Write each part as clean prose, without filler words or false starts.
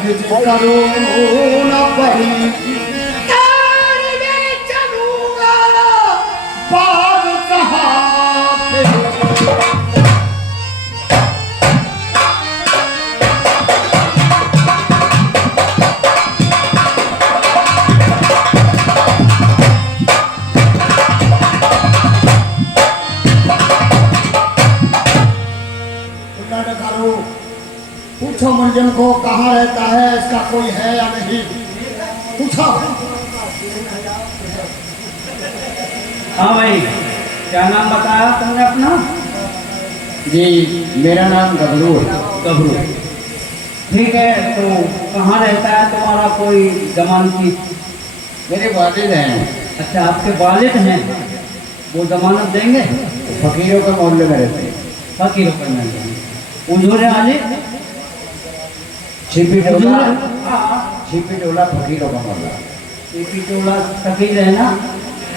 करो न परी चलूंगा बाग पूछो मंजन को कहाँ रहता है, इसका कोई है या नहीं, पूछो। हाँ भाई, क्या नाम बताया तुमने अपना? जी मेरा नाम गबरू है। गबरू, ठीक है। तो कहाँ रहता है तुम्हारा कोई जमानती? मेरे वालिद हैं। अच्छा, आपके वालिद हैं, वो जमानत देंगे? फकीरों के मोहल्ले में रहते हैं। फकीरों के मोहल्ले में उजूर आली छिपी टोला फकीरों का मोहल्ला। छिपी टोला फकीर है ना।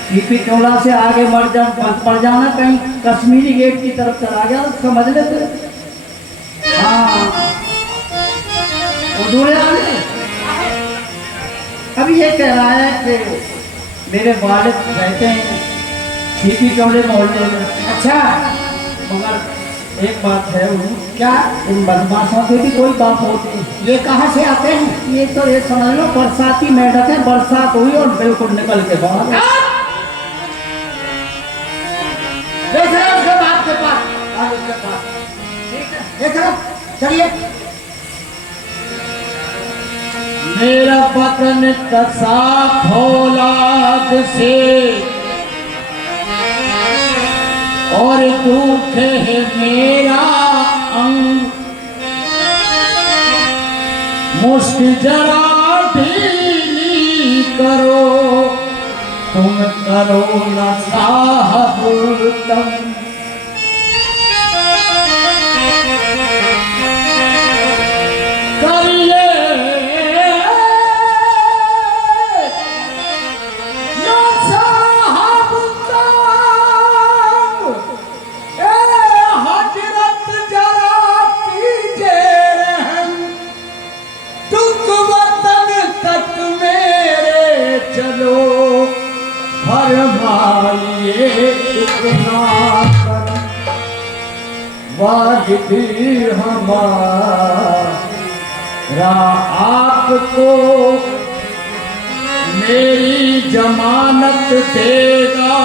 छिपी टोला से आगे पड़ जाना, कहीं कश्मीरी गेट की तरफ चला गया, समझ लेते। हाँ, उजूर आली। अब ये कह रहा है कि मेरे वालिद रहते हैं छिपी टोले मोहल्ले में। अच्छा, मगर एक बात है, क्या इन बदमाशों की भी कोई बात होती है? ये कहाँ से आते हैं? ये तो ये समझ लो बरसाती मेढक है, बरसात हुई और बिल्कुल निकल के बाहर। देख रहे हो उसके बाप के पास, देख रहे हो, चलिए। मेरा वतन कसा फौलाद से और दुख है मेरा अंग, मुश्क जरा ढीली करो, तुम करो न साहब तंग। वाजिबी हमारा आपको मेरी जमानत देगा,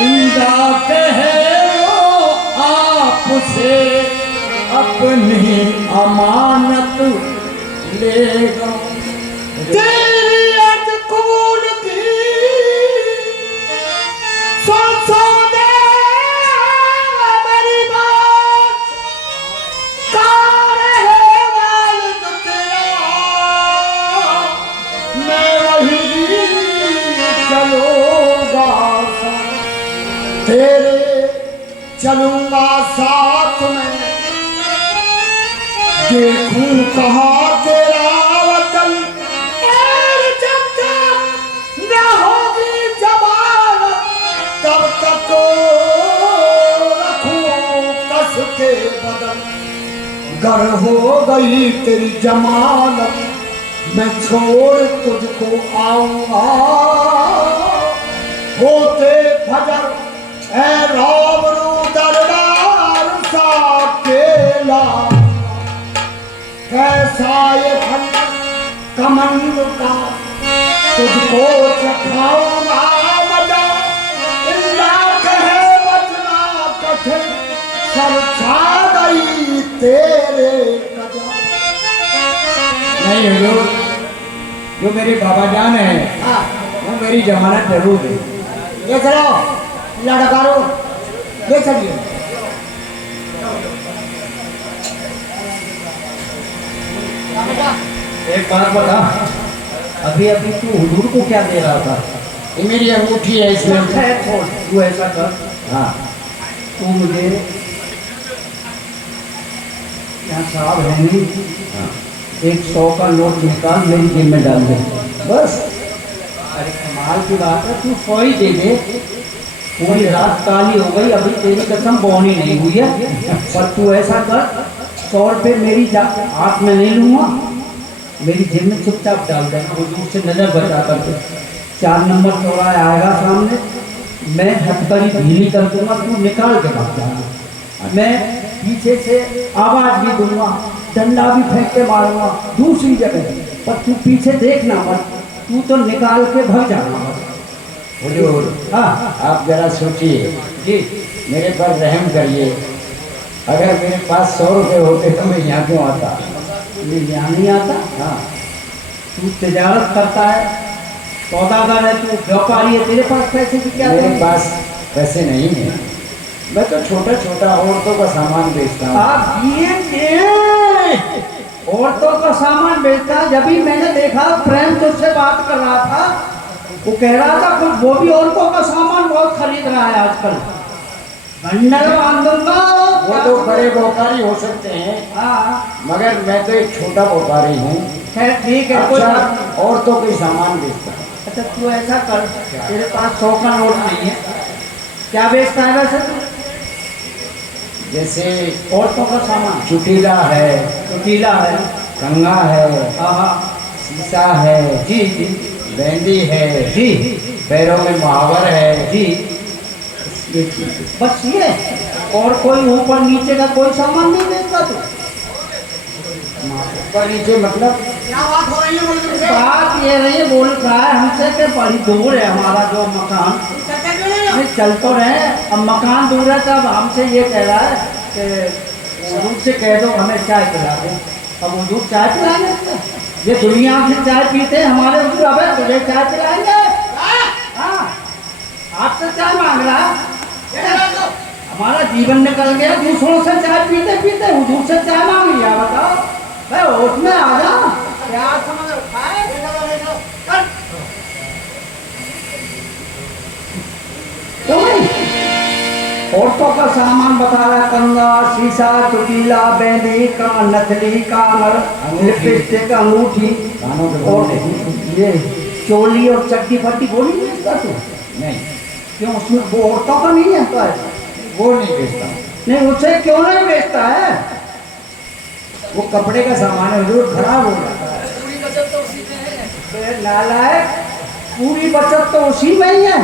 इंदा कहे वो आपसे अपनी अमानत लेगा। चलूंगा साथ में, देखूं कहाँ तेरा वतन, जब तक न होगी जमानत तब तक रखूं कस के बदन। गर हो गई तेरी जमानत मैं छोड़ तुझको आऊंगा, होते फजर ऐ रावरू दरबार सा केला, कैसा ये फल कमंद का तुझको चखाऊंगा मजा, इंदा कहे बचना कठिन सब छा गई तेरे कदम। नहीं हुजूर, जो मेरे बाबा जान है वो मेरी जमानत जरूर है। ये चलो लड़कारो, ये चलिए। एक बात बता, अभी अभी तू हुजूर को क्या दे रहा था? ये मेरी अंगूठी है, इसमें तू ऐसा कर, हाँ तू मुझे यहाँ साहब है नहीं, 100 का नोट निकाल मेरी जेब में डाल दे बस। अरे कमाल की बात है, तू 100 ही दे दे। पूरी रात काली हो गई, अभी तेरी कसम बोनी नहीं हुई है। पर तू ऐसा कर, 100 रुपये मेरी हाथ में नहीं लूंगा, मेरी जेब में चुपचाप डाल देना, वो दूर से नजर बचा करके। 4 नंबर चौराहा आएगा सामने, मैं हथकड़ी ढीली कर दूंगा, तू निकाल के भाग जाना। मैं पीछे से आवाज भी दूंगा, डंडा भी फेंक के मारूंगा दूसरी जगह, पर तू पीछे देखना मत, तू तो निकाल के भाग जाना बस। हुजूर, हाँ आप जरा सोचिए, जी, मेरे पर रहम करिए। अगर मेरे पास 100 रुपये होते तो मैं यहाँ क्यों आता? ये यहाँ नहीं आता। हाँ, तू तिजारत करता है, सौदागर है, तू व्यापारी है, तेरे पास पैसे की क्या मेरे कमी? पास पैसे नहीं है। मैं तो छोटा छोटा औरतों का सामान बेचता हूँ। आप ये औरतों का सामान बेचता है। जब भी मैंने देखा प्रेम तुझसे बात कर रहा था, वो कह रहा था कुछ वो भी औरतों का सामान बहुत खरीद रहा है आजकल। बंडल बांध दूंगा। वो तो बड़े व्यापारी हो सकते हैं, हाँ, मगर मैं तो एक छोटा व्यापारी हूँ। खैर ठीक है, कोई अच्छा, बात नहीं। औरतों के सामान बेचता हूँ। अच्छा तू ऐसा कर, तेरे पास 100 का नोट नहीं है, क्या बेचता है वैसे तू? जैसे औरतों का सामान, चुटीला है, चुटीला है, कंगा है, हाँ हाँ, शीशा है, जी जी मेहंदी है, जी पैरों में मुहावर है, जी, ये चीज़। बस ये, और कोई ऊपर नीचे का कोई सामान नहीं बेचता तू? ऊपर नीचे मतलब? क्या बात हो रही है मुल्क से? बात ये नहीं बोल रहा है हमसे कि बड़ी दूर है हमारा जो मकान। चलते क्यों नहीं हो? नहीं चल तो रहे, अब मकान दूर है, तब हमसे ये कह रहा है कि हुजूर से कह दो हमें चाय पिला दो। अब हुजूर चाय पिलाएंगे? ये दुनिया से चाय पीते हैं हमारे हुजूर, अबे तुझे चाय पिलाएंगे? हाँ, आपसे चाय मांग रहा है। हमारा जीवन निकल गया दूसरों से चाय पीते पीते, हुजूर से चाय मांग लिया। बताओ भाई, होश में आ जा। क्या समझ रखा है? चल। क्यों नहीं? औरतों का सामान बता रहा है, कंगा, शीशा, चुकीला, बेंदी, नथली, कांगड़, लिपस्टिक, अंगूठी, कानों के और बोलने। ये चोली और चड्डी फड्डी बोली नहीं इसका तू? नहीं, क्यों, उसमें वो औरतों का नहीं है तो है? वो नहीं बेचता हूँ। नहीं, उसे क्यों नहीं बेचता है? वो कपड़े का सामान है हुजूर, खराब हो रहा है। बे नालायक, पूरी बचत तो उसी में ही है।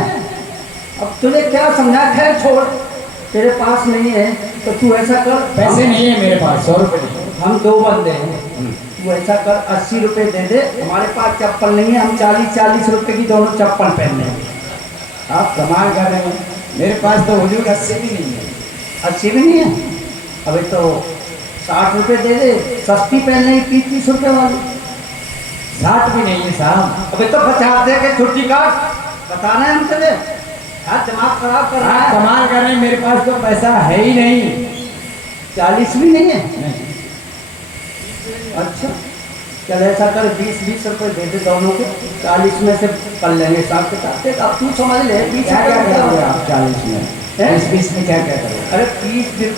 अब तुझे क्या समझा, खैर छोड़, तेरे पास नहीं है तो तू ऐसा कर, पैसे नहीं है मेरे पास, 100 रुपये नहीं। हम 2 बंदे हैं, तू ऐसा कर 80 रुपये दे दे। हमारे पास चप्पल नहीं है, हम 40-40 रुपये की दोनों चप्पल पहन लेंगे। आप कमाल कर रहे हैं, मेरे पास तो हुजूर 80 भी नहीं है। 80 भी नहीं है? अभी तो 60 रुपये दे दे, सस्ती पहन लेंगे 30-30 रुपये वाली। 60 भी नहीं है साहब। अभी तो 50 दे के छुट्टी काट, बताना है हम तुझे, हाँ दिमाग खराब कर रहा आप है। कमाल कर रहे हैं, मेरे पास तो पैसा है ही नहीं। 40 भी नहीं है? नहीं। अच्छा चल ऐसा कर, 20-20 रुपये दे दे दोनों के, 40 में से कर लेंगे साथ के साथ। अब तू समझ ले, 20 क्या क्या रुपये करोगे आप 40 में? हैं? 20 में क्या क्या करोगे? अरे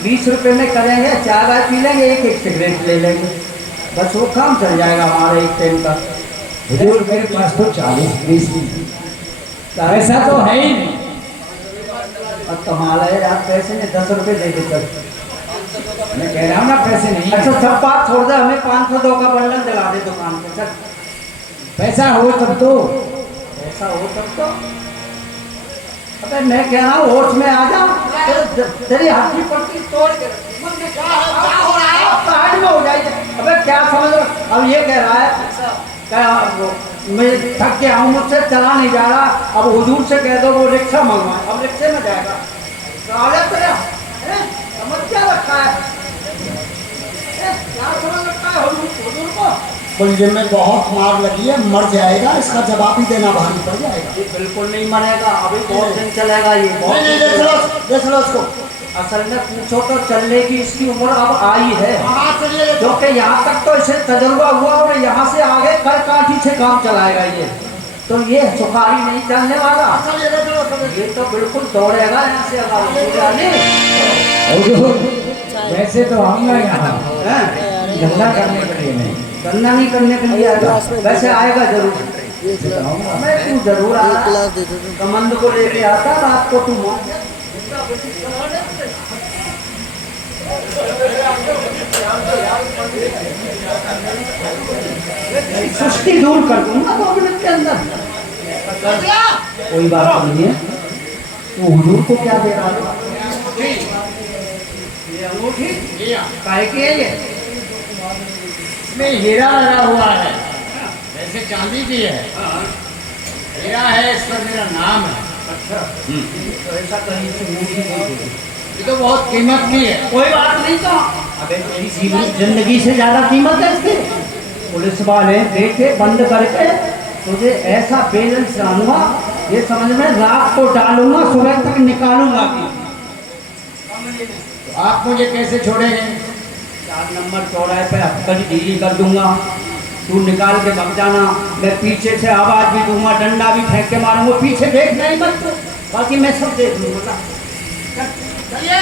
20 रुपये में करेंगे, 4 रात पी लेंगे, एक सिगरेट ले लेंगे, बस वो काम चल जाएगा हमारे एक टाइम का। हुजूर मेरे पास तो 40-20 भी नहीं। पैसा तो है ही नहीं। अब तुम्हारे यार पैसे में 10 रुपये दे दे चल। मैं कह रहा हूँ ना, पैसे नहीं है। अच्छा सब बात छोड़ दे, हमें 502 का बंडल दिला दे दुकान पे चल। पैसा हो तब तो। ऐसा हो तब तो, अबे मैं कह रहा हूँ होश में आ जा, तेरी हड्डी पट्टी तोड़ के क्या हो रहा है? साइड में हो जाएगी। अबे क्या समझ रहा, अब ये कह रहा है क्या मैं थक गया हूँ, मुझसे चला नहीं जा रहा, अब हुजूर से कह दो वो रिक्शा मंगवाए, अब रिक्शे में जाएगा। समझ क्या रखा है, क्या समझ रखा है हुजूर को? मुल्जिम में बहुत मार लगी है, मर जाएगा, इसका जवाब ही देना भारी पड़ जाएगा। ये बिल्कुल नहीं मरेगा, अभी बहुत दिन चलेगा ये, बहुत नहीं, दिन चलेगा। देख लो उसको। असल में पूछो तो चलने की इसकी उम्र अब आई है, हाँ चलिए जो कि यहाँ तक तो इसे तजुर्बा हुआ और यहाँ से आगे कर काठी से काम चलाएगा ये, तो ये सुखारी नहीं चलने वाला, चलिए देख लो। ये तो बिल्कुल दौड़ेगा यहाँ से हुजूर वैसे तो आऊँगा यहाँ, धंधा करने के लिए नहीं। धंधा नहीं करने के लिए आएगा, वैसे आएगा जरूर। मैं तू जरूर आया, कमंद को लेके आता, रात को तू मान सुस्ती दूर कर दूंगा 2 मिनट के अंदर। कोई बात नहीं है। तो हुजूर को क्या दे रहा है? ये अंगूठी काहे की है ये? इसमें हीरा लगा हुआ है, वैसे चांदी की है। हीरा है, इस पर मेरा नाम है। अच्छा, तो ऐसा कहीं से अंगूठी नहीं थी। ये तो बहुत कीमत की है। कोई बात नहीं तो अबे तेरी जिंदगी से ज्यादा कीमत है इसकी। पुलिस वाले देखे बंद करके तुझे ऐसा बैलेंस डालूंगा, ये समझ में, रात को डालूंगा, सुबह तक निकालूंगा भी। तो आप मुझे कैसे छोड़ेंगे? 4 नंबर चौराहे पे हथकड़ी ढीली कर दूंगा, तू निकाल के भाग जाना। मैं पीछे से आवाज भी दूंगा, डंडा भी फेंक के मारूंगा, पीछे देखना ही मत, बाकी मैं सब देख लूंगा। चलिए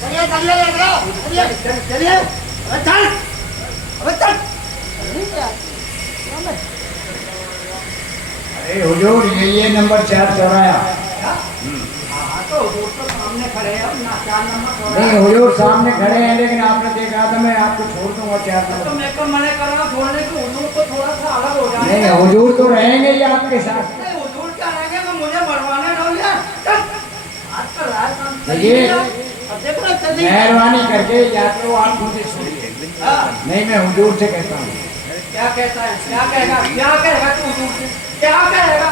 चलिए चलिए चलिए, अबे चल, अबे चल। अरे हुजूर, ये नंबर 4 चौराया। तो सामने खड़े हैं ना, 4 नंबर चौराहा। नहीं हुजूर, सामने खड़े हैं, लेकिन आपने देखा था मैं आपको छोड़ दूंगा 4 तो नंबर। मैं को मना करना छोड़ने की, हुजूर को थोड़ा सा अलग हो जाए। नहीं हुजूर तो रहेंगे ही आपके साथ। नहीं, हुजूर क्या रहेंगे, वो मुझे मरवाने दो यार। चल, हाथ पर हाथ काम। ये अब देखो ना, चल मेहरबानी करके या तो आप मुझे छोड़िए। नहीं, मैं हुजूर से कहता हूँ। क्या कहता है, क्या कहेगा, क्या कहेगा तू हुजूर से, क्या कहेगा?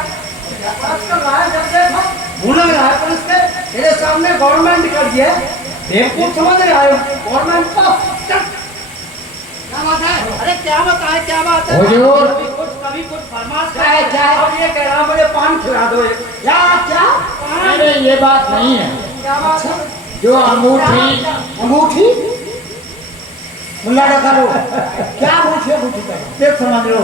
बात कर रहा है, जब देखो भूल रहा है पुलिस के, तेरे सामने गवर्नमेंट कर दिया, बेवकूफ समझ रहे हो गवर्नमेंट को। चल, क्या बात है? अरे क्या बात है, क्या बात है? हुजूर। कभी कुछ फरमाश क्या है? अब ये कह रहा मुझे पान खिला दो। क्या क्या पान? अरे ये बात नहीं है। क्या बात है? जो अंगूठी मुल्ला डकारो, क्या अंगूठी करो? देख समझ लो,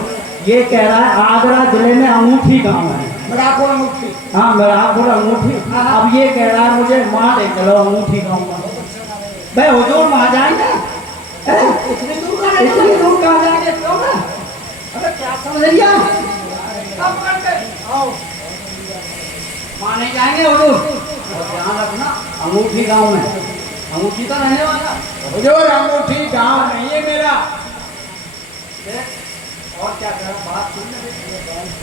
ये कह रहा है आगरा जिले में अंगूठी गाँव है। मराठो अंगूठी। हाँ, मेरा अंगूठी। अब ये कह रहा है मुझे मार दे चलो अंगूठी गाँव में। भाई हुजूर वहाँ जाएंगे? इतनी दूर कहाँ जाएंगे? क्यों ना? अबे क्या समझ लिया? अब करके आओ, वहाँ नहीं जाएंगे हुजूर। और ध्यान रखना, अंगूठी गाँव में, अंगूठी का रहने वाला। हुजूर, अंगूठी गाँव नहीं है मेरा। और क्या कर, बात सुन ले,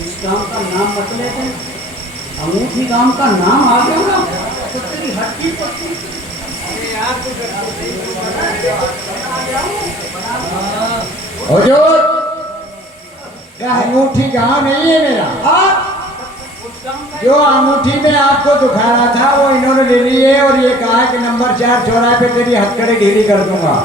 इस गांव का नाम मत लेते, अंगूठी गांव का नाम आ गया ना तो तेरी हड्डी पट्टी। अरे यार हुजूर, क्या अंगूठी गाँव नहीं है मेरा? जो अंगूठी में आपको दिखा रहा था वो इन्होंने ले ली है, और ये कहा है कि नंबर 4 चौराहे पे तेरी हथकड़ी ढीली कर दूंगा।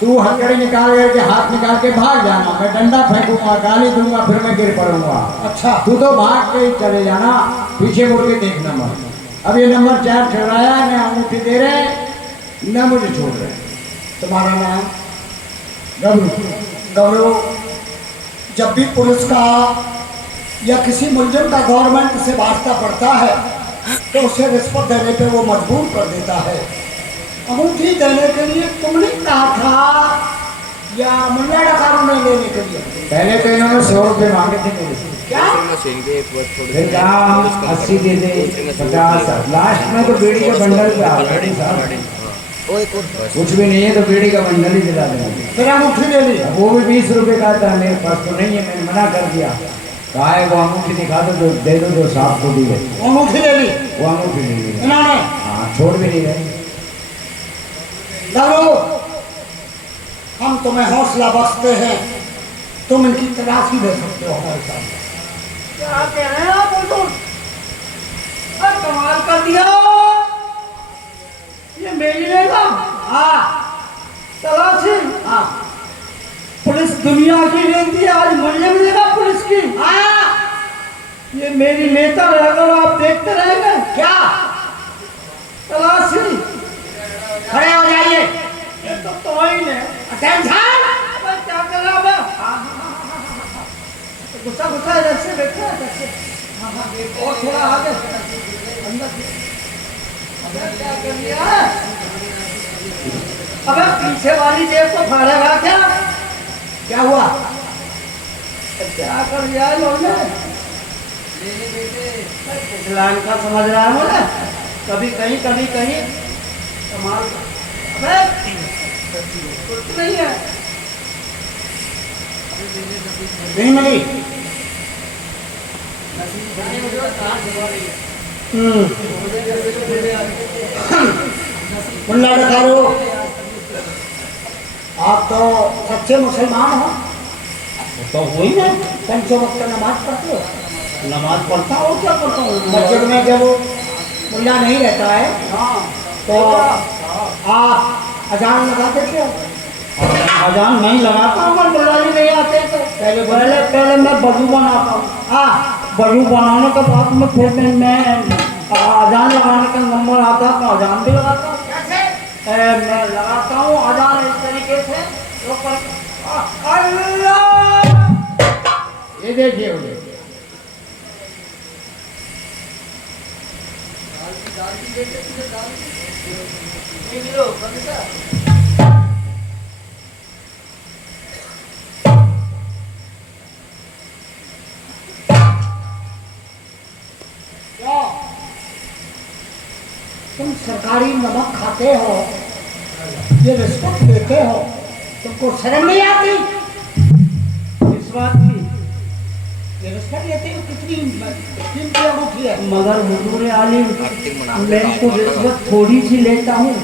तू हथकड़ी निकाल करके हाथ निकाल के भाग जाना, मैं डंडा फेंकूंगा, गाली दूंगा, फिर मैं गिर पड़ूंगा। अच्छा, तू तो भाग के ही चले जाना, पीछे मुड़ के देखना मत। अब ये नंबर 4 चौराया, न अंगूठी दे रहे न मुझे छोड़ रहे। तुम्हारा नाम? गबरू। गौरव, जब भी पुलिस का या किसी मुलजिम का गवर्नमेंट से वास्ता पड़ता है तो उसे रिश्वत देने पे वो मजबूर कर देता है। अंगूठी देने के लिए तुमने कहा था या मुल्ला डकारों ने लेने के लिए? पहले तो इन्होंने 100 रुपये मांगे थे मेरे से, क्या? फिर कहा हम 80 दे दे, 50, लास्ट में तो बीड़ी का बंडल पे आ गए। कुछ भी नहीं है तो बीड़ी का बंडल ही दिला देंगे। फिर अंगूठी ले ली? वो भी 20 रुपये का था, मेरे पास तो नहीं है, मैंने मना कर दिया। कहा है वो अंगूठी दिखा दो, जो दे दो, जो साफ को दी है अंगूठी ले ली वो अंगूठी नहीं ली। इन्होंने? हाँ, छोड़ भी नहीं रहे। गौरव, हम तुम्हें हौसला बख्शते हैं, तुम इनकी तलाशी ले सकते हो हमारे साथ। क्या कह रहे हैं आप हुजूर? अरे कमाल कर दिया, ये मेरी लेगा। हाँ, तलाशी। हाँ, पुलिस दुनिया की लेती है, आज मुझे मिलेगा पुलिस की। हाँ, ये मेरी नेता रहकर आप देखते रहेंगे क्या? तलाशी। खड़े हो जाइए। ये तो ही नहीं। अटेंशन। क्या कर रहा है? गुस्सा गुस्सा इधर से बैठे हैं, इधर से। और थोड़ा आगे अंदर। अबे क्या कर लिया है? अबे पीछे वाली जेब को फाड़ेगा क्या? क्या हुआ? क्या कर लिया है लोगों ने? लाइन का समझ रहा है मुझे, कभी कहीं कमाल। कुछ नहीं है। नहीं मिली। मुल्ला डकारो, आप तो सच्चे मुसलमान हो। तो हुई ना, पंचों वक्त नमाज पढ़ते हो। नमाज पढ़ता हो, क्या पढ़ता हूँ? मस्जिद में जब मुल्ला नहीं रहता है तो आप अजान लगा देते हो। अजान नहीं लगाता हूँ, मैं मुल्ला जी नहीं आते तो पहले मैं वजू बनाता हूँ। हाँ, वजू बनाने के बाद में फिर मैं अजान लगाने का नंबर आता है तो अजान भी लगाता हूँ। कैसे? मैं लगाता हूँ अजान इस तरीके से, अल्लाह। ये देखिए उधर। क्या तुम सरकारी नमक खाते हो, ये रिश्वत देते हो, तुमको शर्म नहीं आती? इस बात की ये रिश्वत लेते हो, कितनी कीमती अंगूठी है। मगर हुजूर आलिम मैं तो रिश्वत थोड़ी सी लेता हूँ,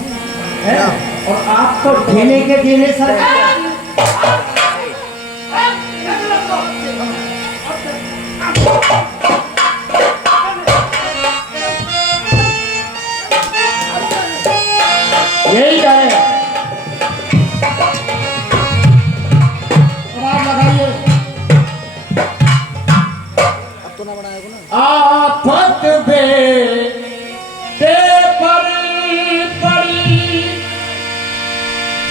है, और आप तो ढेले के ढेले सरकार। यही करें। आवाज लगाइए। अब तो ना बनाया को ना। आफत बेटे पर पड़ी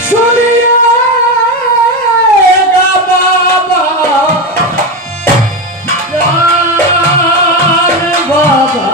सुनिएगा बाबा, जान बाबा।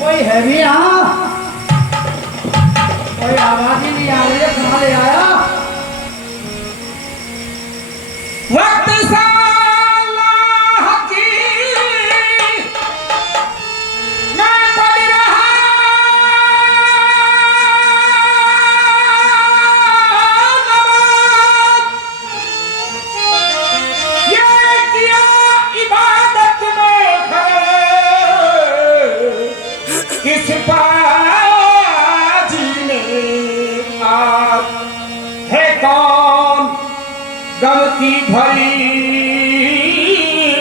कोई है भी यहाँ? कोई आवाज ही नहीं आ रही है, कहाँ ले आया? वक्त सालाह की मैं पढ़ रहा नमाज, ये किया इबादत में किस पाजी ने आज है कौन गम की भरी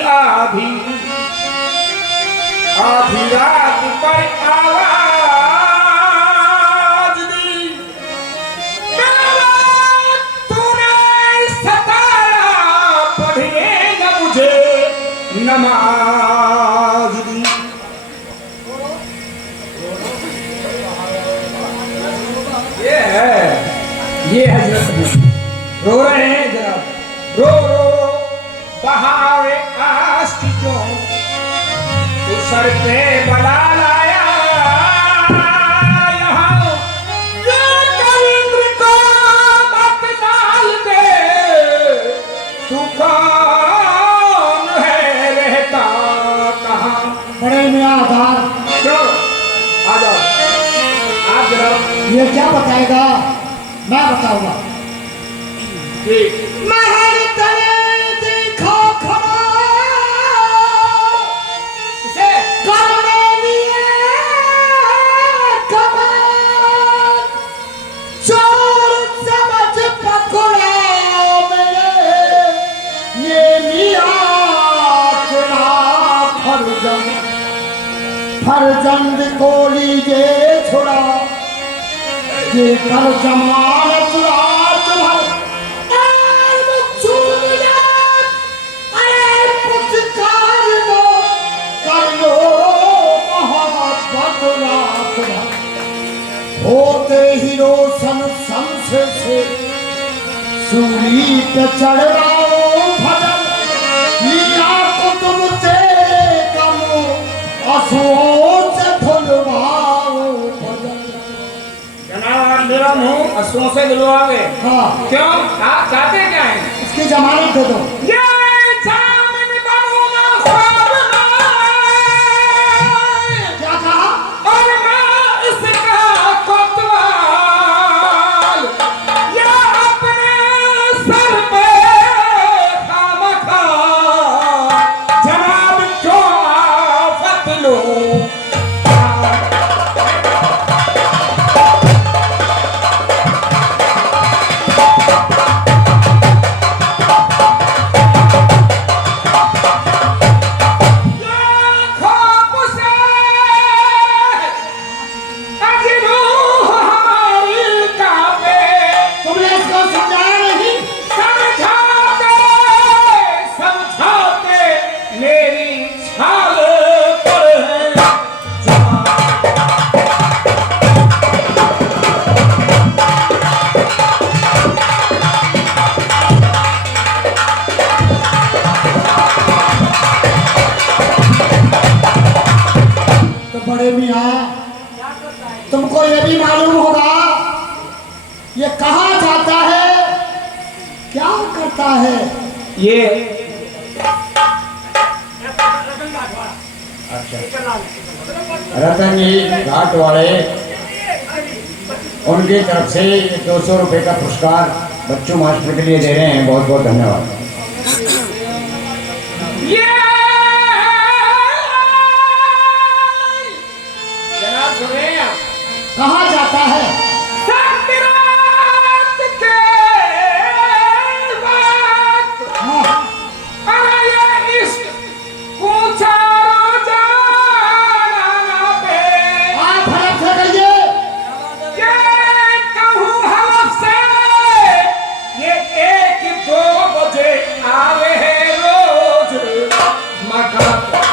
आधी आधी रात पर आवाज दी, मेरा तूने सताया पढ़िए न मुझे नमाज दी। ये हजरत रो रहे हैं जनाब, रो रो बहावे आशिकों, तू सर पे बला लाया यहाँ, ये कविंद्र को मत डाल दे, तू कौन है रहता कहाँ? बड़े मियाँ आधार, क्यों आ जाओ आप जनाब। ये क्या बताएगा? मैं बताऊंगा। ठीक महल तले याचना फर्जंद को लीजे छुड़ा ये कर जमानत रात भर पुचकार लो कर लो मोहब्बत रात भर होते ही रोशन शम्स से सूली पे चढ़ाओ भजन लिया कुतुब तेरे कमो आंसुओं से धुलवाओ भजन। जनाब मेरा मुंह आंसुओं से धुलवाओगे? हाँ क्यों? आप चाहते क्या हैं? इसकी जमानत दे दो। ये जामिन बनूंगा ख्वाब में। क्या कहा? और मैं इसका कोतवाल या अपने सर पे खामखा जनाब क्यों आफत लूं? तुमने इसको समझाया नहीं? समझाते मेरी छाल पर है। तो बड़े मियाँ तुमको ये भी मालूम होगा ये कहाँ जाता है क्या करता है? ये रतन जी घाट वाले उनकी तरफ से 200 रुपए का पुरस्कार बच्चों मास्टर के लिए दे रहे हैं। बहुत बहुत धन्यवाद। जनाब सुन रहे हैं आप? कहाँ जाता है? संक्रांत के वक्त हाँ अरे ये इश्क ऊंचा जाना पे आप हलफ से कहिए। ये कहूँ हलफ से ये 1-2 बजे आवे है रोज मकान पे।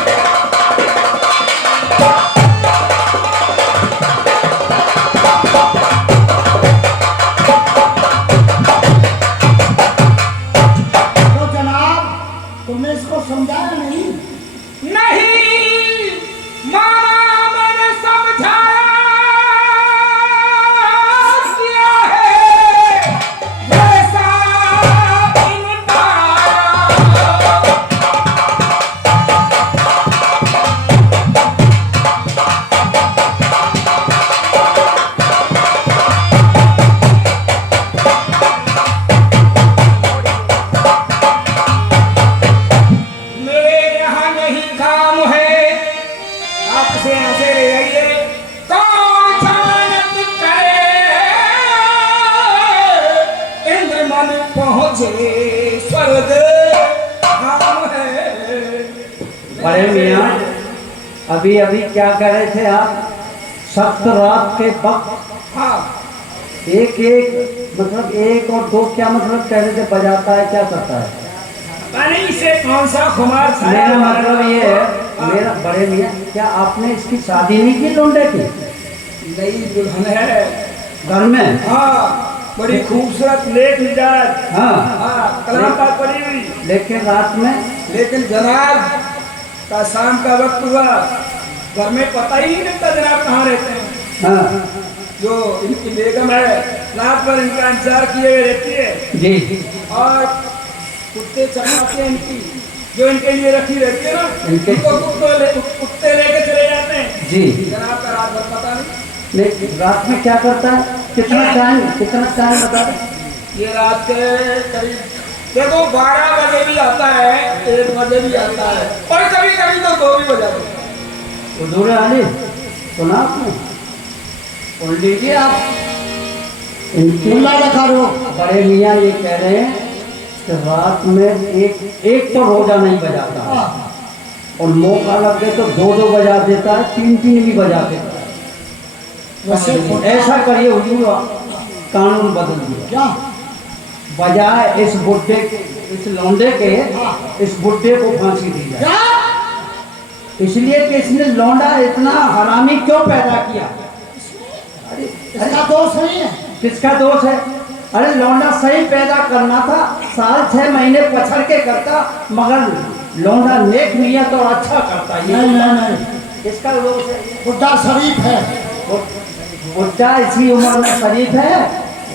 तो जनाब तुमने इसको समझाया नहीं? नहीं माना मैंने समझाया किया है वैसा इनका। मेरे यहाँ नहीं काम है, आपसे ऐसे रहिए। कौन जमानत करे इंद्र मन पहुँचे स्वर्ग काम है। बड़े मियाँ अभी अभी क्या कर रहे थे आप? सख्त रात के वक्त हाँ एक मतलब 1 और 2 क्या मतलब कह रहे थे? बजाता है क्या करता है? पानी से कौन सा खुमार मेरा मतलब ये है मेरा बड़े मियाँ क्या आपने इसकी शादी नहीं की लौंडे की? नई दुल्हन है घर में? हाँ बड़ी खूबसूरत नेक मिजाज। हाँ हाँ कलाम पाक पड़ी हुई। लेकिन रात में लेकिन जनाब का शाम का वक्त हुआ घर में पता ही नहीं लगता जनाब कहाँ रहते हैं। हाँ जो इनकी बेगम है रात भर इनका इंतजार किए हुए रहती है जी और कुत्ते चलाते हैं इनकी जो इनके लिए रखी रहती है ना इनके- उनको कुत्ते लेके चले जाते हैं। जी जनाब का रात भर पता नहीं। नहीं रात में क्या करता है? कितना टाइम बता दें? ये रात के करीब देखो 12 बजे भी आता है 1 बजे भी आता है और कभी कभी तो 2 भी बजाते हैं। हुजूर अली सुना आपने? सुन लीजिए आप। इनकी मुल्ला लखा रो बड़े मियाँ ये कह रहे हैं कि रात में एक तो रोजा नहीं बजाता है। हाँ, और मौका लग गए तो 2 बजा देता है, 3 भी बजा देता है। वैसे ऐसा करिए हुजूर, कानून बदल दिया। क्या? बजाय इस बुड्ढे इस लौंडे के इस बुड्ढे को फांसी दी जाए। क्या? इसलिए कि इसने लौंडा इतना हरामी क्यों पैदा किया? अरे इसका दोष नहीं है। किसका दोष है? अरे लौंडा सही पैदा करना था, साल 6 महीने पछड़ के करता, मगर लौंडा नेक नियत और अच्छा करता। ये नहीं नहीं नहीं, इसका दोष है। बुड्ढा शरीफ है। बुड्ढा इसी उम्र में शरीफ है।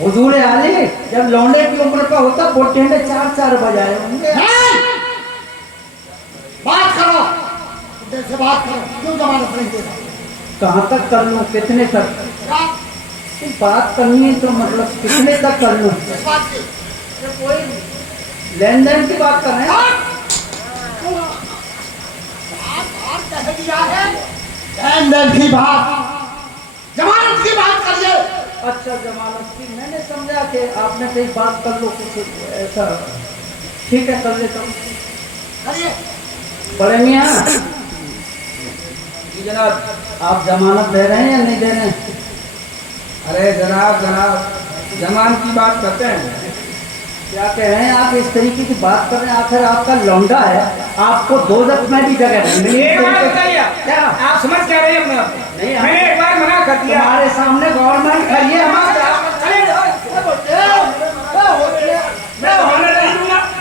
हुजूर आली जब लौंडे की उम्र का होता, बुड्ढे ने 4 बजाए होंगे। नहीं! बात करो, बुड्ढे से बात करो। क्यों जमानत नहीं देता? कहाँ तक कर लूँ, कितने तक? क्या? बात करनी है तो मतलब कितने तक कर लूँ? इस बात की कोई लेन देन की बात कर रहे हैं। कह दिया है लेन की बात, जमानत की बात करिए। अच्छा जमानत की, मैंने समझा कि आपने कहीं बात कर लो कुछ ऐसा। ठीक है, कर लेता हूँ। करिए। बड़े मियाँ, जी जनाब। आप जमानत दे रहे हैं या नहीं दे रहे हैं? अरे जनाब जमानत की बात करते हैं। क्या कह रहे हैं आप? इस तरीके की बात कर रहे हैं। आखिर आपका लौंडा है, आपको दोजख में भी जगह नहीं मिली। एक बात बताइए, क्या आप समझ क्या रहे हैं अपने आप? नहीं, मैंने एक बार मना कर दिया। हमारे सामने गवर्नमेंट खड़ी है,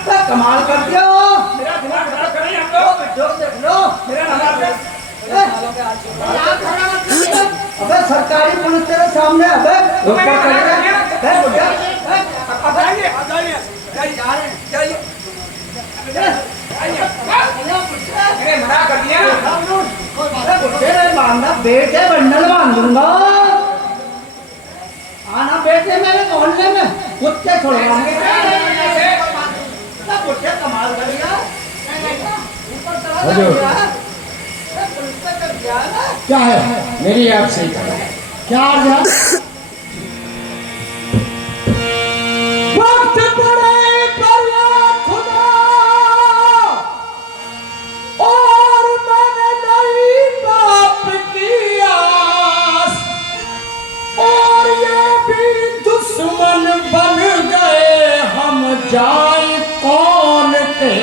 मैं कमाल कर दिया। मेरा दिमाग खराब कर रही हैं आप लोग। देख लो, मेरा नंबर दे। अबे सरकारी पुलिस तेरे सामने। अबे तो मैंने मना कर दिया। अब जाइए जाइए। मैंने मना कर दिया। तेरे बांधा बेटे बंडल बांध दूंगा। आना बेटे मेरे मोहल्ले में कुत्ते छोड़वाएंगे। कुत्ते कमाल कर दिया। क्या है? मेरी आपसे ही कहा। क्या अर्ज है? वक्त पड़े पर या खुदा, और मैंने नहीं बाप की आस, और ये भी दुश्मन बन गए, हम जाए कौन के?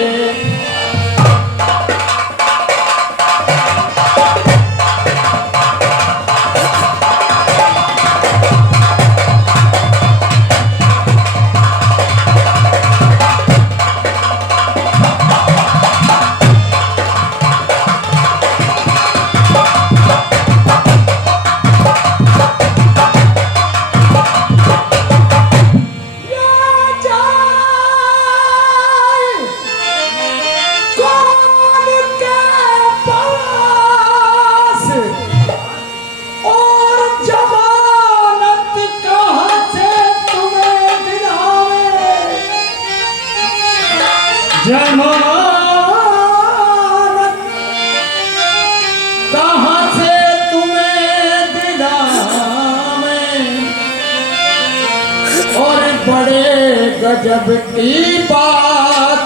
जमानत कहाँ से तुम्हें दिलावें, और बड़े गजब की बात,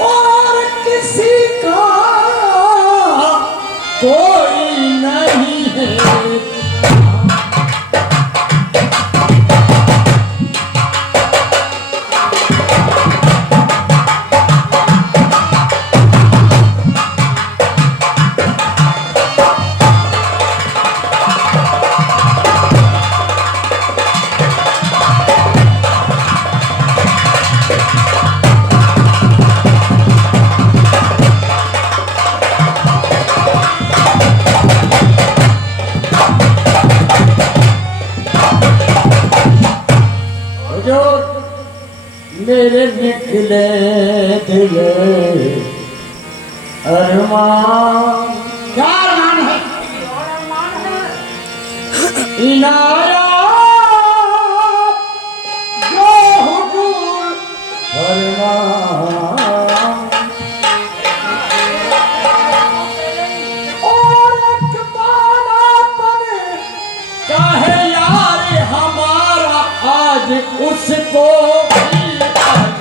और किसी का कोई नहीं है। मेरे निकले दिल अरमान, क्या अरमान है? इनायात जो हुजूर फरमान, और एक बालापन का है यार हमारा, आज उसको भी आज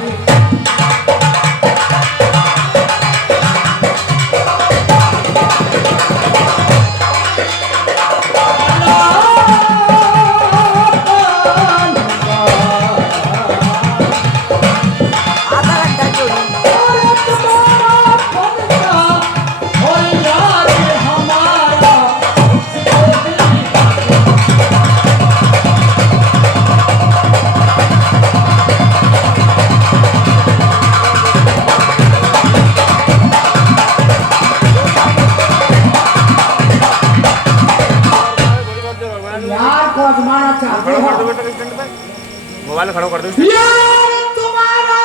बेटा स्टैंड पे, मोबाइल खड़ा कर दो। यार तुम्हारा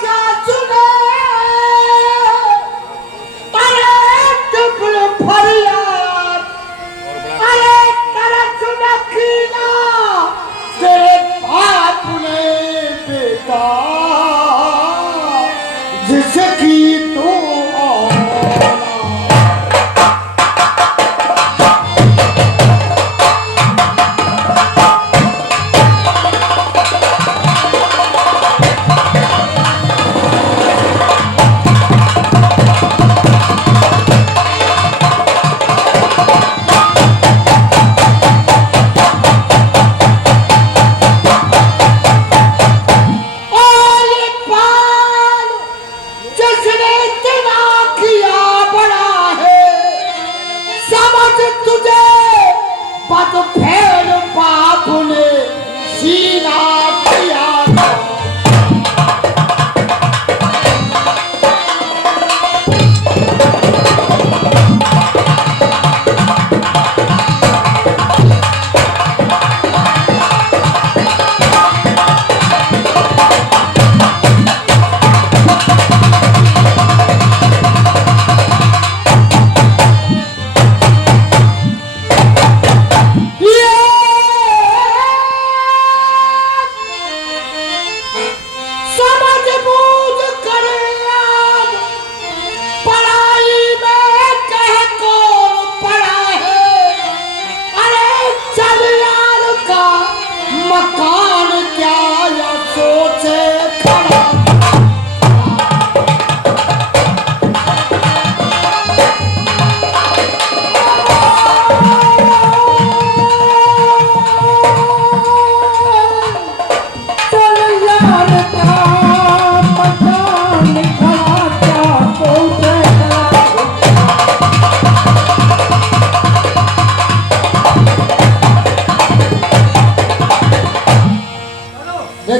क्या सुने, अरे टुकड़ फरियाद, अरे तरस नखीना तेरे बाप ने बेटा जिसकी तू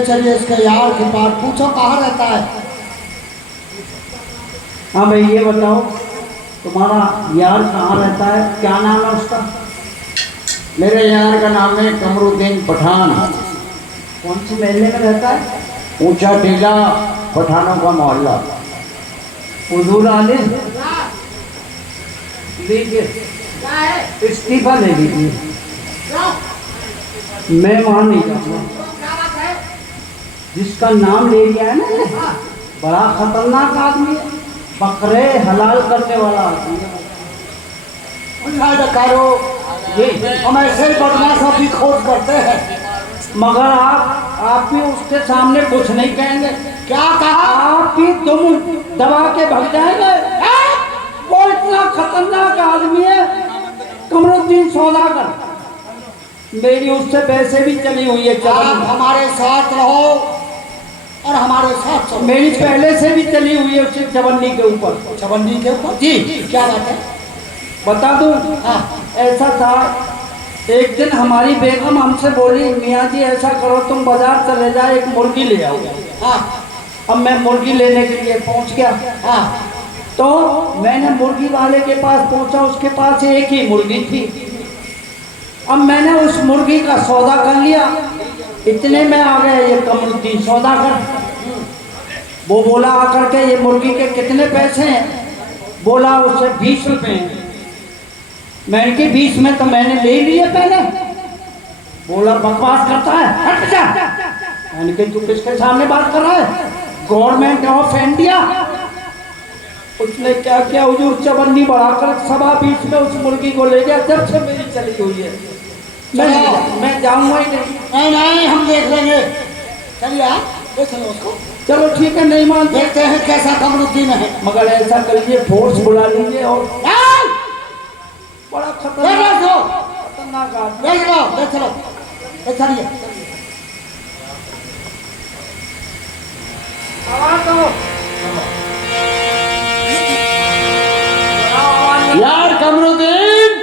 चलिए इसके यार के पास पूछो कहाँ रहता है। हाँ भाई ये बताओ तुम्हारा यार कहाँ रहता है, क्या नाम है उसका? मेरे यार का नाम है कमरुद्दीन पठान। कौन सी महल्ले में रहता है? ऊंचा टीला, पठानों का मोहल्ला। हुजूर आले लीजिए, इस्तीफा ले लीजिए, मैं वहाँ नहीं जाऊँगा। जिसका नाम ले लिया है ना, बड़ा खतरनाक आदमी है, बकरे हलाल करने वाला आदमी है। हम ऐसे ही बदमाशों की खोज करते हैं, मगर आप भी उसके सामने कुछ नहीं कहेंगे। क्या कहा? आप भी तुम दबा के भाग जाएंगे। वो इतना खतरनाक आदमी है कमरुद्दीन सौदागर, मेरी उससे पैसे भी चली हुई है। आप हमारे साथ रहो और हमारे साथ चलो। मेरी पहले से भी चली हुई है उससे चवन्नी के ऊपर। चवन्नी के ऊपर? जी। क्या बात है? बता दूं? हाँ। ऐसा था, एक दिन हमारी बेगम हमसे बोली, मियाँ जी ऐसा करो तुम बाजार चले जाओ, एक मुर्गी ले आओ। हाँ। अब मैं मुर्गी लेने के लिए पहुंच गया। हाँ। तो मैंने मुर्गी वाले के पास पहुंचा, उसके पास एक ही मुर्गी थी। अब मैंने उस मुर्गी का सौदा कर लिया, इतने में आ गया ये कमरुद्दीन सौदागर। वो बोला आकर के ये मुर्गी के कितने पैसे हैं? बोला उससे 20 रुपए हैं। मैंने कि 20 में तो मैंने ले लिए पहले। बोला बकवास करता है, हट जा। मैंने कि तू किसके सामने बात कर रहा है? Government of India. उसने क्या किया, हुजूर चवन्नी बढ़ाकर 20 में उस मुर्गी को ले गया। जब से मेरी चली हुई है, मैं जाऊंगा ही नहीं। नहीं, हम देख लेंगे। चलिए आप देख लो उसको। चलो ठीक है, नहीं मानते, देखते हैं कैसा कमरुद्दीन है। मगर ऐसा करिए फोर्स बुला लीजिए। और बड़ा खतरनाक आदमी। देख लो, देख लो, चलिए। यार कमरुद्दीन,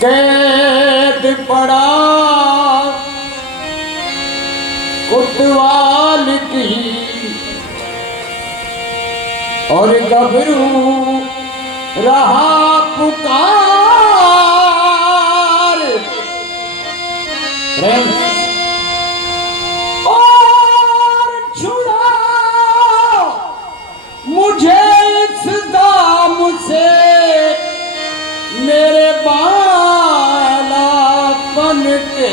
कैद पड़ा कोतवाल की और गबरू रहा पुकार प्रेम और छुड़ा मुझे इस दाम से मेरे बालापन के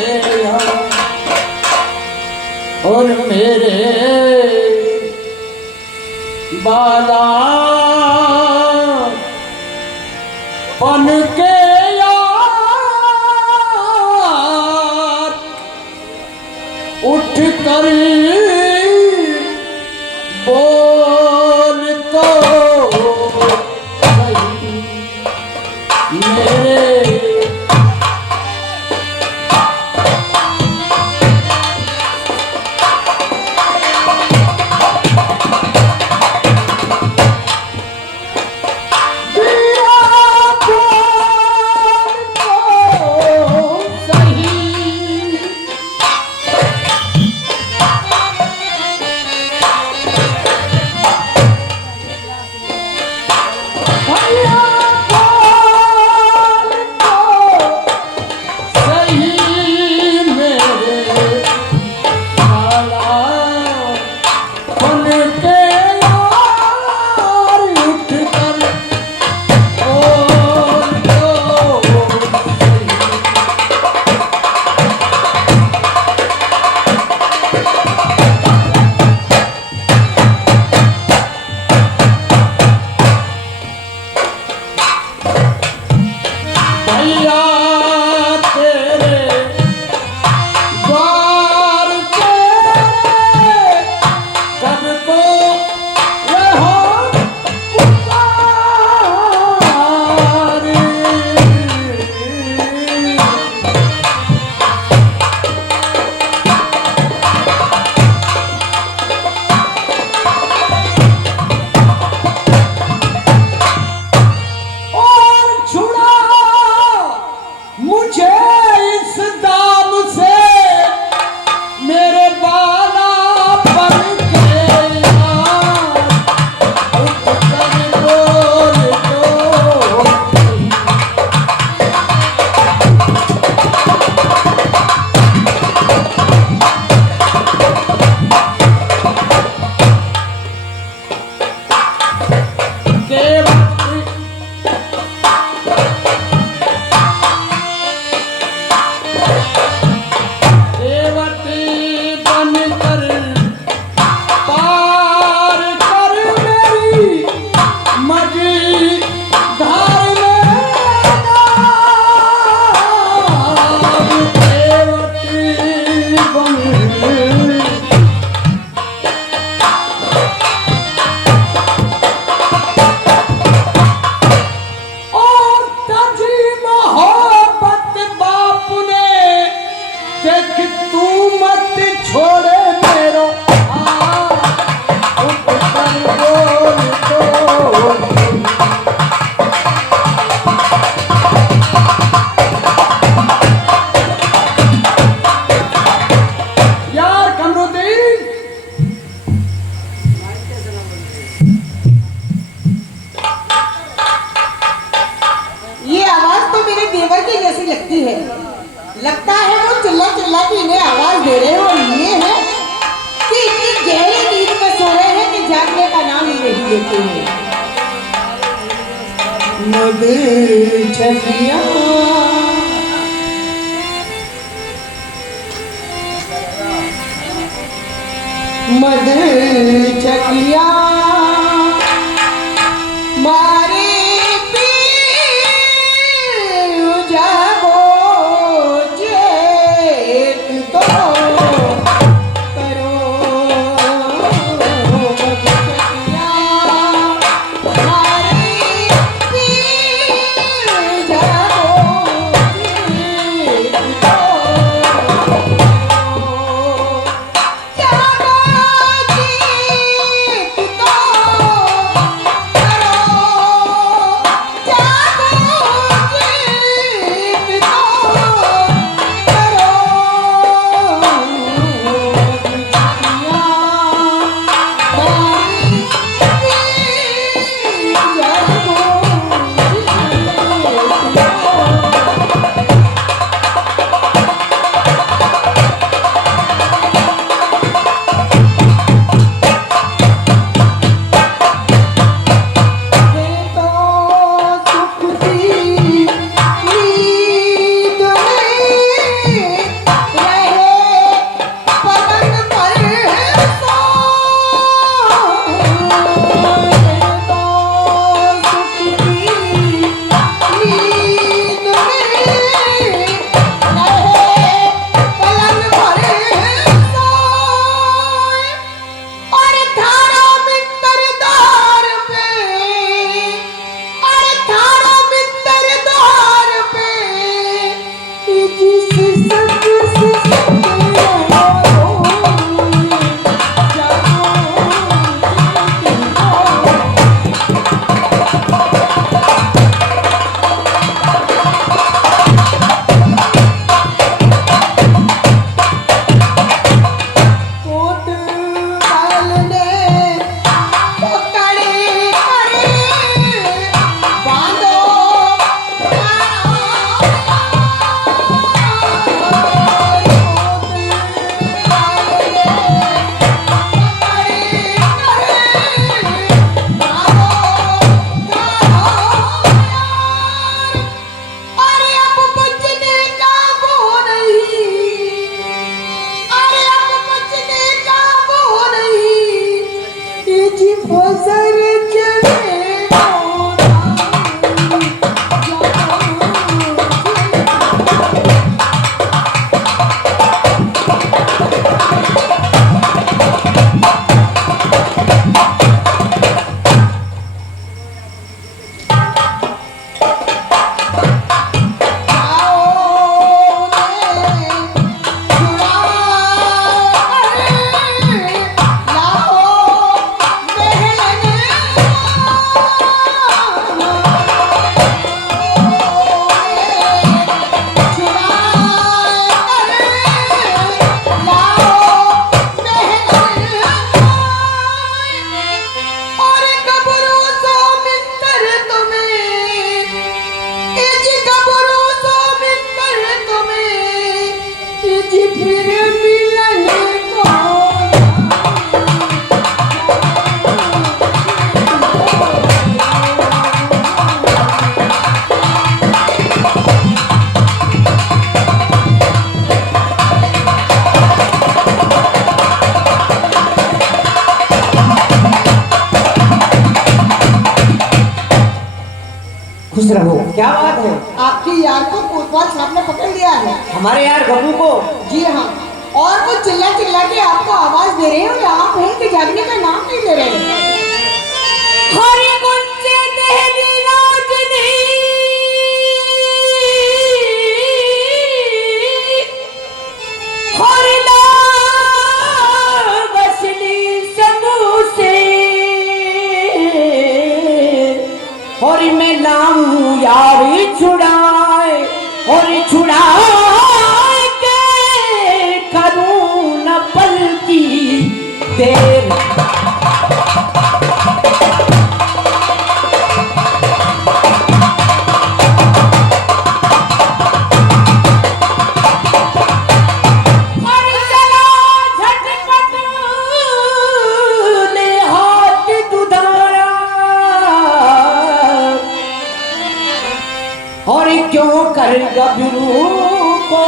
और मेरे बालापन के यार उठ कर बोल तो सही मेरे लगता है वो चिल्ला चिल्ला के इन्हें आवाज दे रहे हैं और ये है कि इतनी गहरी नींद में सो रहे हैं कि जागने का नाम ही नहीं लेते हैं। मद छलिया मद छलिया मारे तो खुश रहो। क्या बात है? आपकी यार को कोतवाल साहब ने पकड़ लिया है। हमारे यार गब्बू को? जी हाँ, और वो चिल्ला चिल्ला के आपको आवाज दे रहे हैं और आप हैं कि जागने का नाम नहीं ले रहे हैं। हरी गुंजे तेरी राजनी हरिदा बसली समू से और मैं लाऊं यार छुड़ाए और छुड़ाए के करूं न पल की देर। और क्यों कर गबरू को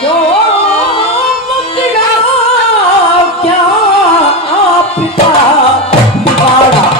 क्यों पकड़ा क्या आपका बिगाड़ा।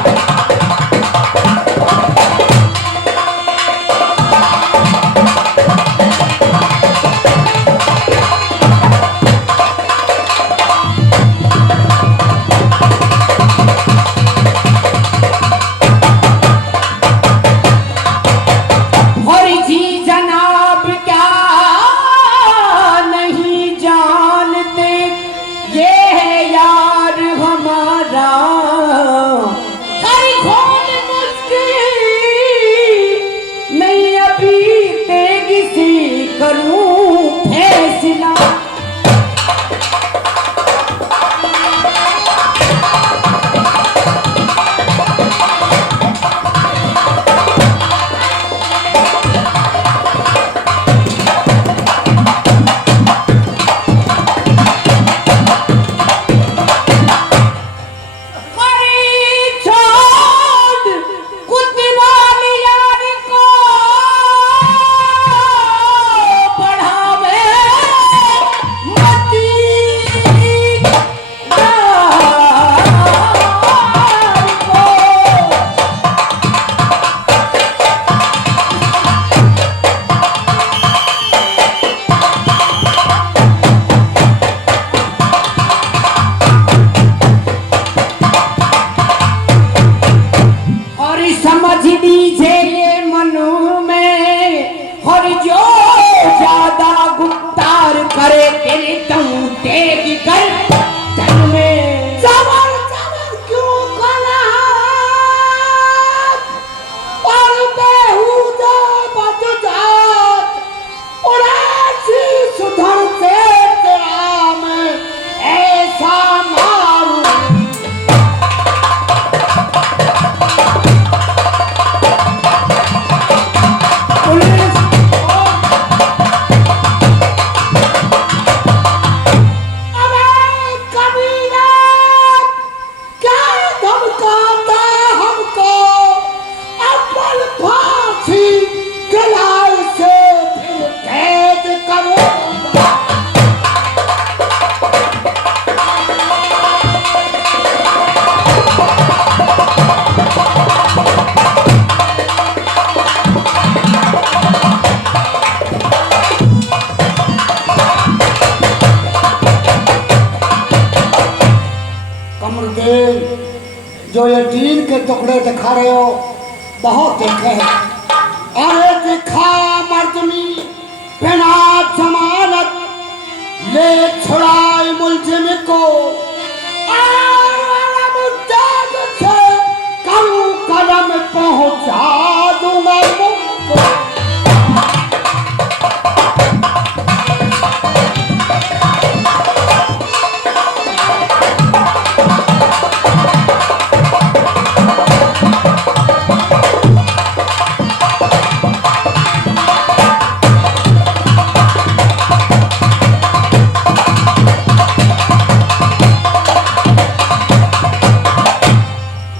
जो ये टीन के टुकड़े दिखा रहे हो बहुत देखे हैं। अरे दिखा मर्दनी बिना जमानत ले छुड़ाए मुलजिम को करूं कदम पहुंचा दूंगा मुझको।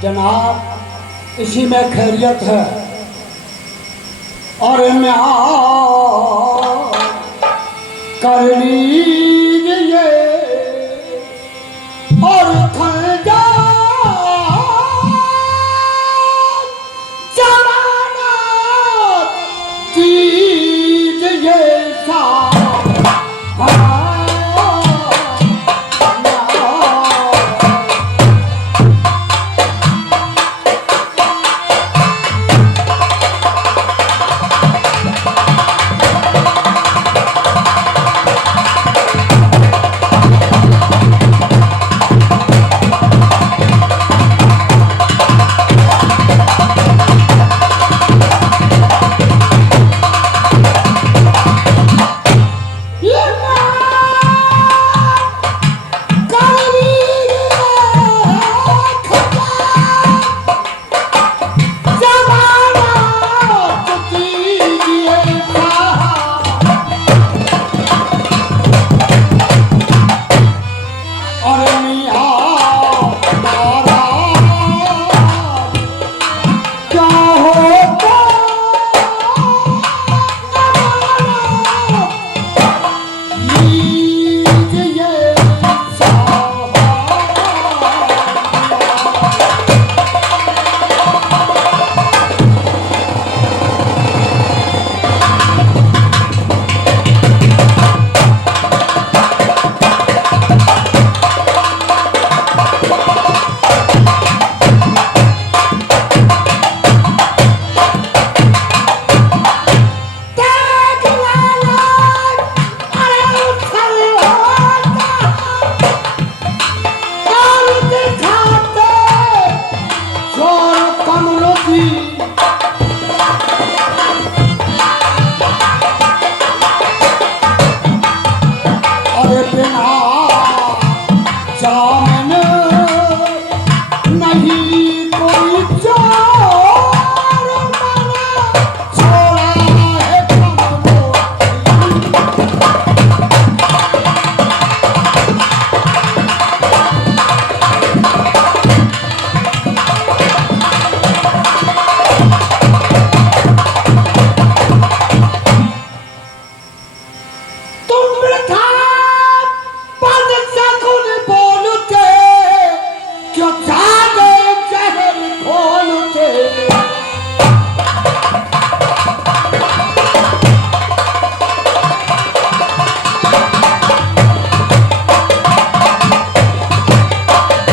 जनाब इसी में खैरियत है और मैं कर ली